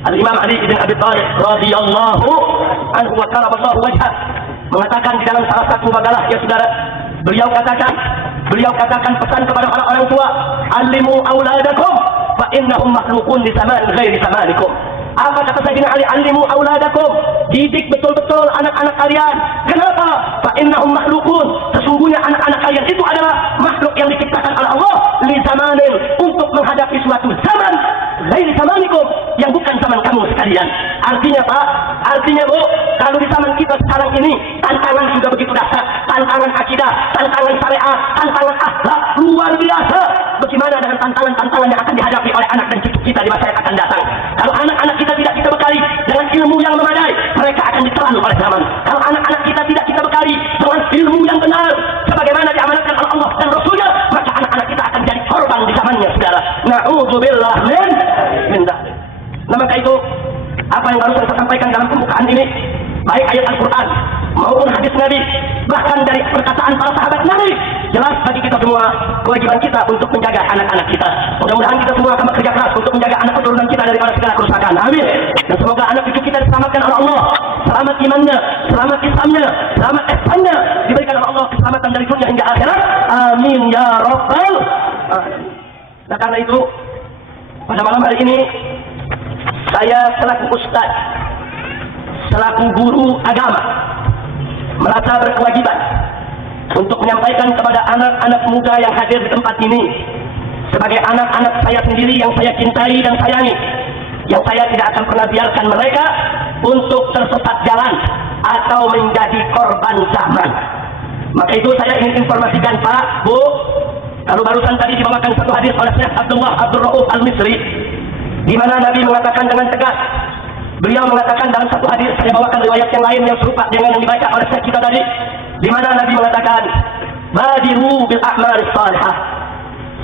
Al-Imam Ali bin Abi Thalib radhiyallahu anhu wa karamallahu wajhah mengatakan di dalam salah satu makalah ya saudara, beliau katakan pesan kepada orang-orang tua, alimu auladakum fa innahum makhluqun di zaman ghairi zamanikum. Apa kata Sayyidina Ali? Alimu auladakum, didik betul-betul anak-anak kalian. Kenapa? Fa innahum makhluqun, sesungguhnya anak-anak kalian itu adalah makhluk yang diciptakan oleh Allah li zamanin, untuk menghadapi suatu zaman ghairi zamanikum, yang bukan zaman kamu sekalian. Artinya Pak, artinya Bu, kalau di zaman kita sekarang ini tantangan sudah begitu dahsyat, tantangan akidah, tantangan syariat, tantangan akhlak luar biasa. Bagaimana dengan tantangan-tantangan yang akan dihadapi oleh anak dan cucu kita di masa yang akan datang? Kalau anak-anak kita tidak kita bekali dengan ilmu yang memadai, mereka akan ditelan oleh zaman. Kalau anak-anak kita tidak kita bekali dengan ilmu yang benar, sebagaimana diamanatkan oleh Allah dan Rasulnya, maka anak-anak kita akan jadi korban di zamannya, saudara. Na'udzubillah min dzalik. Nah, maka itu apa yang harus saya sampaikan dalam pembukaan ini, baik ayat Al-Quran maupun hadis Nabi, bahkan dari perkataan para sahabat Nabi, jelas bagi kita semua kewajiban kita untuk menjaga anak-anak kita. Mudah-mudahan kita semua akan bekerja keras untuk menjaga anak keturunan kita daripada segala kerusakan. Amin. Dan semoga anak cucu kita diselamatkan oleh Allah, selamat imannya, selamat Islamnya, selamat ihsannya, diberikan oleh Allah keselamatan dari dunia hingga akhirat. Amin ya rabbal alamin. Nah, karena itu pada malam hari ini saya selaku ustaz, selaku guru agama, merasa berkewajiban untuk menyampaikan kepada anak-anak muda yang hadir di tempat ini, sebagai anak-anak saya sendiri yang saya cintai dan sayangi, yang saya tidak akan pernah biarkan mereka untuk tersesat jalan atau menjadi korban zaman. Maka itu saya ingin informasikan Pak, Bu, kalau barusan tadi dibawakan satu hadis oleh Syekh Abdullah Abdul Rauf Al-Misri, di mana Nabi mengatakan dengan tegas, beliau mengatakan dalam satu hadis, saya bawakan riwayat yang lain yang serupa dengan yang dibaca oleh Syekh kita tadi, di mana Nabi mengatakan, badiru bil a'malis salihah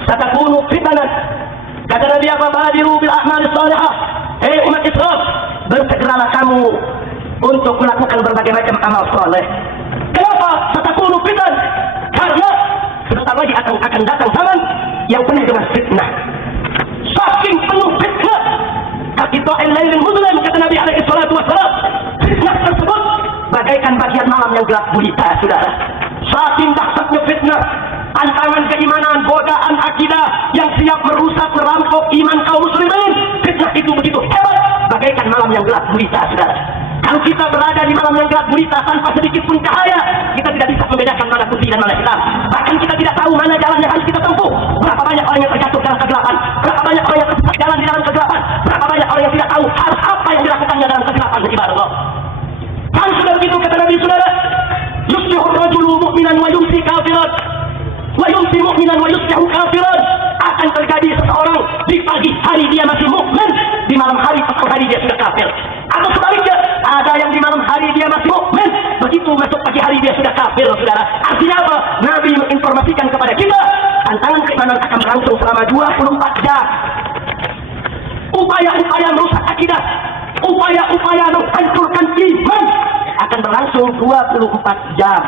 satakunu fitanan. Kata Nabi apa? Badiru bil a'malis salihah, hei umat Islam, bersegeralah kamu untuk melakukan berbagai macam amal saleh. Kenapa? Satakunu fitan, karena sebentar lagi akan datang zaman yang penuh dengan fitnah. Saking penuh fitnah, Qata'il lailil muzlim, kata Nabi alaihi salatu wassalam, fitnah tersebut bagaikan bagian malam yang gelap gulita, saudara. Saking dahsyatnya fitnah, tantangan keimanan, godaan akidah yang siap merusak, merampok iman kaum muslimin. Fitnah itu begitu hebat, bagaikan malam yang gelap gulita, saudara. Kalau kita berada di malam yang gelap gulita tanpa sedikit pun cahaya, kita tidak bisa membedakan mana putih dan mana hitam. Bahkan kita tidak tahu mana jalan yang harus kita tempuh. Berapa banyak orang yang terjatuh dalam kegelapan, berapa banyak orang yang tersesat jalan di dalam kegelapan, berapa banyak orang yang tidak tahu hal apa yang dilakukannya dalam kegelapan, ibarat Allah. Kalau sudah begitu, kata Nabi, saudara, yusbihur rajulu mu'minan wa yumsi kafiran, wa yumsi mu'minan wa yusbihu kafiran. Akan terjadi seseorang di pagi hari dia masih mukmin, di malam hari petang hari dia sudah kafir. Atau sebaliknya, ada yang di malam hari dia masih mukmin, begitu masuk pagi hari dia sudah kafir, saudara. Artinya apa? Nabi menginformasikan kepada kita, tantangan keimanan akan berlangsung selama 24 jam. Upaya-upaya merusak akidah, upaya-upaya menghancurkan iman akan berlangsung 24 jam.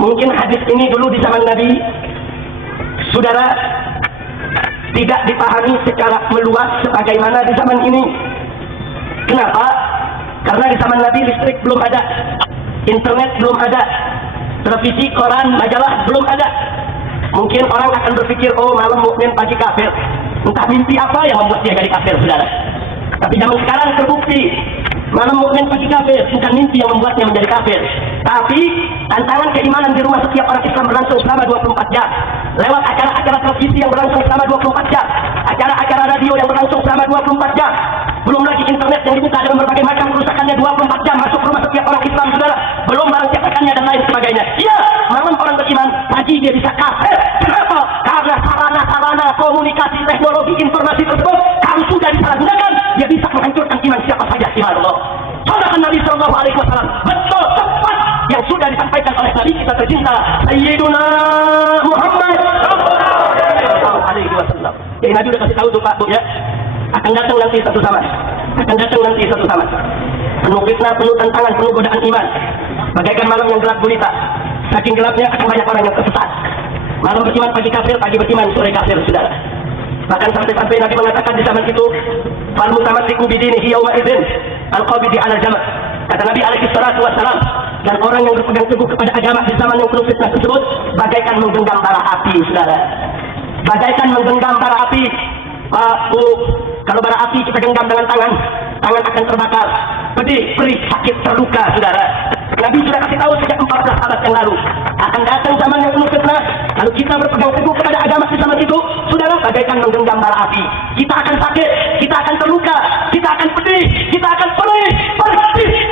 Mungkin hadis ini dulu di zaman Nabi, saudara, tidak dipahami secara meluas sebagaimana di zaman ini. Kenapa? Karena di zaman Nabi listrik belum ada, internet belum ada, televisi, koran, majalah belum ada. Mungkin orang akan berpikir, oh malam mukmin pagi kafir. Entah mimpi apa yang membuat dia jadi kafir, saudara. Tapi zaman sekarang terbukti, malam mukmin pagi kafir bukan mimpi yang membuatnya menjadi kafir. Tapi tantangan keimanan di rumah setiap orang Islam berlangsung selama 24 jam. Lewat acara-acara televisi yang berlangsung selama 24 jam, acara-acara radio yang berlangsung selama 24 jam. Belum lagi internet yang dibuka dalam berbagai macam kerusakannya 24 jam masuk rumah setiap orang Islam, saudara. Belum barang cetakannya dan lain sebagainya. Iya, malam orang beriman, pagi dia bisa kafir. Kenapa? Karena sarana-sarana komunikasi, teknologi, informasi tersebut kalau sudah disalahgunakan, dia bisa menghancurkan iman siapa saja, subhanallah. Contohkan Nabi sallallahu alaihi wasallam, betul tepat yang sudah disampaikan oleh Nabi kita tercinta Sayyiduna Muhammad sallallahu alaihi wasallam. Jadi Nabi sudah kasih tahu tuh Pak, Bu, ya. Akan datang nanti satu zaman, penuh fitnah, penuh tantangan, penuh godaan iman, bagaikan malam yang gelap gulita. Saking gelapnya akan banyak orang yang tersesat. Malam beriman, pagi kafir, pagi beriman, sore kafir, saudara. Bahkan sampai-sampai Nabi mengatakan di zaman itu, fal mutamassiku bidinihi yawma idzin al-qabidi 'ala al-jama'. Kata Nabi alaihi salatu wassalam, dan orang yang berpegang teguh kepada agama di zaman yang penuh fitnah tersebut bagaikan menggenggam bara api, saudara. Bagaikan menggenggam bara api. Pak, Bu, kalau bara api kita genggam dengan tangan akan terbakar. Pedih, perih, sakit, terluka, saudara. Nabi sudah kasih tahu sejak 14 abad yang lalu akan datang zaman yang penuh fitnah. Lalu kita berpegang teguh kepada agama di zaman itu, saudara, bagaikan menggenggam bara api. Kita akan sakit, kita akan terluka, kita akan pedih, kita akan perih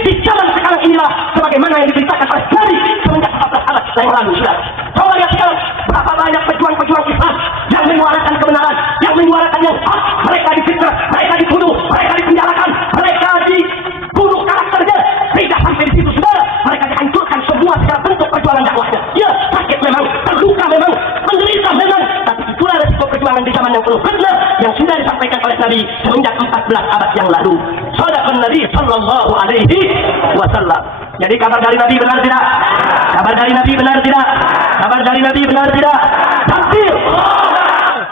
di zaman sekarang inilah, sebagaimana yang diberitakan oleh Nabi semenjak 14 abad yang lalu, saudara. Coba lihat sekarang berapa banyak pejuang-pejuang Islam yang menyuarakan kebenaran, yang menyuarakan yang hak. Mereka difitnah, mereka dituduh, mereka dipenjarakan, mereka dibunuh karakternya. Tidak sampai di situ, saudara. Mereka dihancurkan semua secara bentuk perjuangan dakwahnya. Ya, sakit memang, terluka memang, menderita memang. Tapi itulah resiko perjuangan di zaman yang penuh fitnah yang sudah disampaikan oleh Nabi semenjak 14 abad yang lalu. Shadaqan Nabi sallallahu alaihi wasallam. Jadi kabar dari Nabi benar tidak? Kabar dari Nabi benar tidak? Kabar dari Nabi benar tidak?